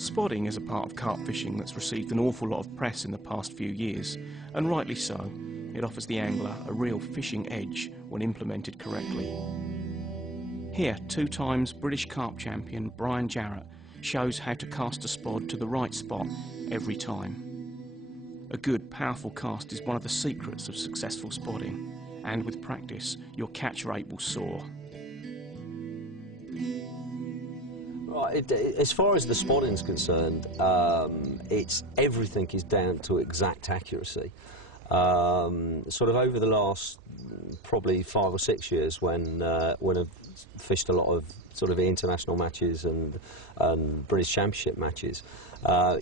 Spodding is a part of carp fishing that's received an awful lot of press in the past few years, and rightly so. It offers the angler a real fishing edge when implemented correctly. Here, 2 times British carp champion Brian Jarrett shows how to cast a spod to the right spot every time. A good, powerful cast is one of the secrets of successful spodding, and with practice, your catch rate will soar. As far as the spodding's concerned, everything is down to exact accuracy. Sort of over the last probably 5 or 6 years, when I've fished a lot of sort of international matches and British Championship matches,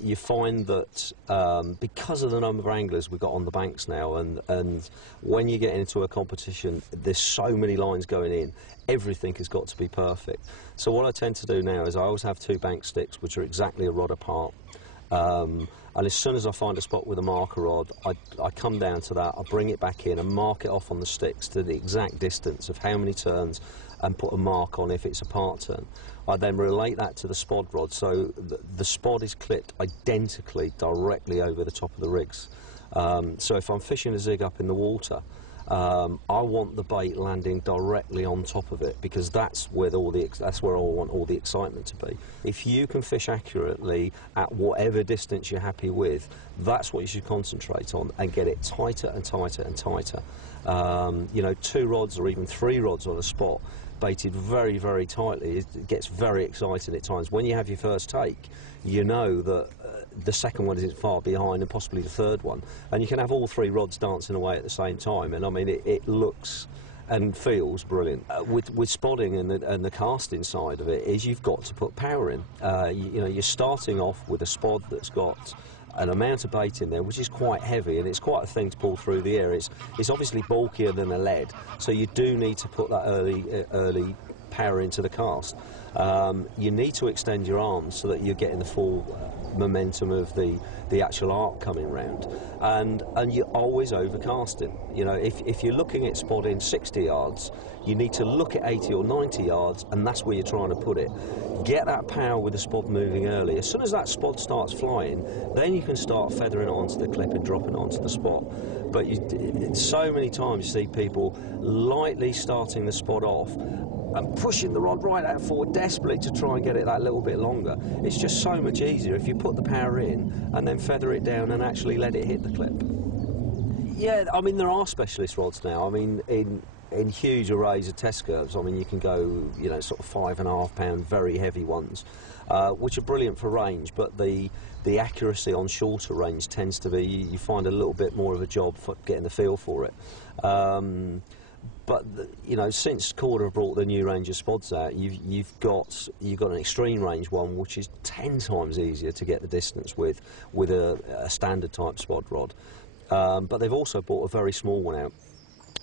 you find that because of the number of anglers we've got on the banks now, and when you get into a competition, there's so many lines going in, everything has got to be perfect. So what I tend to do now is I always have 2 bank sticks which are exactly a rod apart. And as soon as I find a spot with a marker rod, I come down to that, I bring it back in and mark it off on the sticks to the exact distance of how many turns, and put a mark on if it's a part turn. I then relate that to the spod rod, so the spod is clipped identically directly over the top of the rigs. So if I'm fishing a zig up in the water, I want the bait landing directly on top of it, because that's where I want all the excitement to be. If you can fish accurately at whatever distance you're happy with, that's what you should concentrate on, and get it tighter and tighter and tighter. You know, 2 rods or even 3 rods on a spot, baited very, very tightly, it gets very exciting at times. When you have your first take, you know that the second one isn't far behind, and possibly the third one, and you can have all 3 rods dancing away at the same time, and I mean it looks and feels brilliant. With spodding and the casting side of it, is you've got to put power in. You know, you're starting off with a spod that's got an amount of bait in there which is quite heavy, and it's quite a thing to pull through the air. It's obviously bulkier than a lead, so you do need to put that early power into the cast. You need to extend your arms so that you're getting the full momentum of the actual arc coming round, and you're always overcasting. You know, if you're looking at spodding 60 yards, you need to look at 80 or 90 yards, and that's where you're trying to put it. Get that power with the spod moving early. As soon as that spod starts flying, then you can start feathering it onto the clip and dropping it onto the spot. But so many times you see people lightly starting the spod off and pushing the rod right out forward desperately to try and get it that little bit longer. It's just so much easier if you put the power in and then feather it down and actually let it hit the clip. Yeah, I mean, there are specialist rods now. I mean, in huge arrays of test curves, I mean, you can go, you know, sort of 5.5 pound very heavy ones, which are brilliant for range, but the accuracy on shorter range tends to be, you find a little bit more of a job for getting the feel for it. But you know, since Corda have brought the new range of spods out, you've got an extreme range one, which is 10 times easier to get the distance with a standard type spod rod. But they've also brought a very small one out,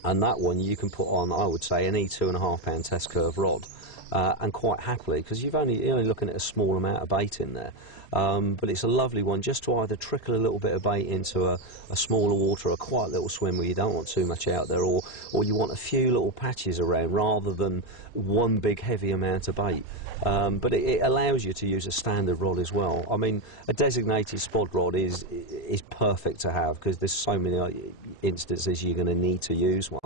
and that one you can put on, I would say, any 2.5 pound test curve rod, and quite happily, because you're only looking at a small amount of bait in there. But it's a lovely one just to either trickle a little bit of bait into a smaller water, a quiet little swim where you don't want too much out there, or you want a few little patches around rather than one big heavy amount of bait. But it allows you to use a standard rod as well. I mean, a designated spod rod is perfect to have, because there's so many instances you're going to need to use one.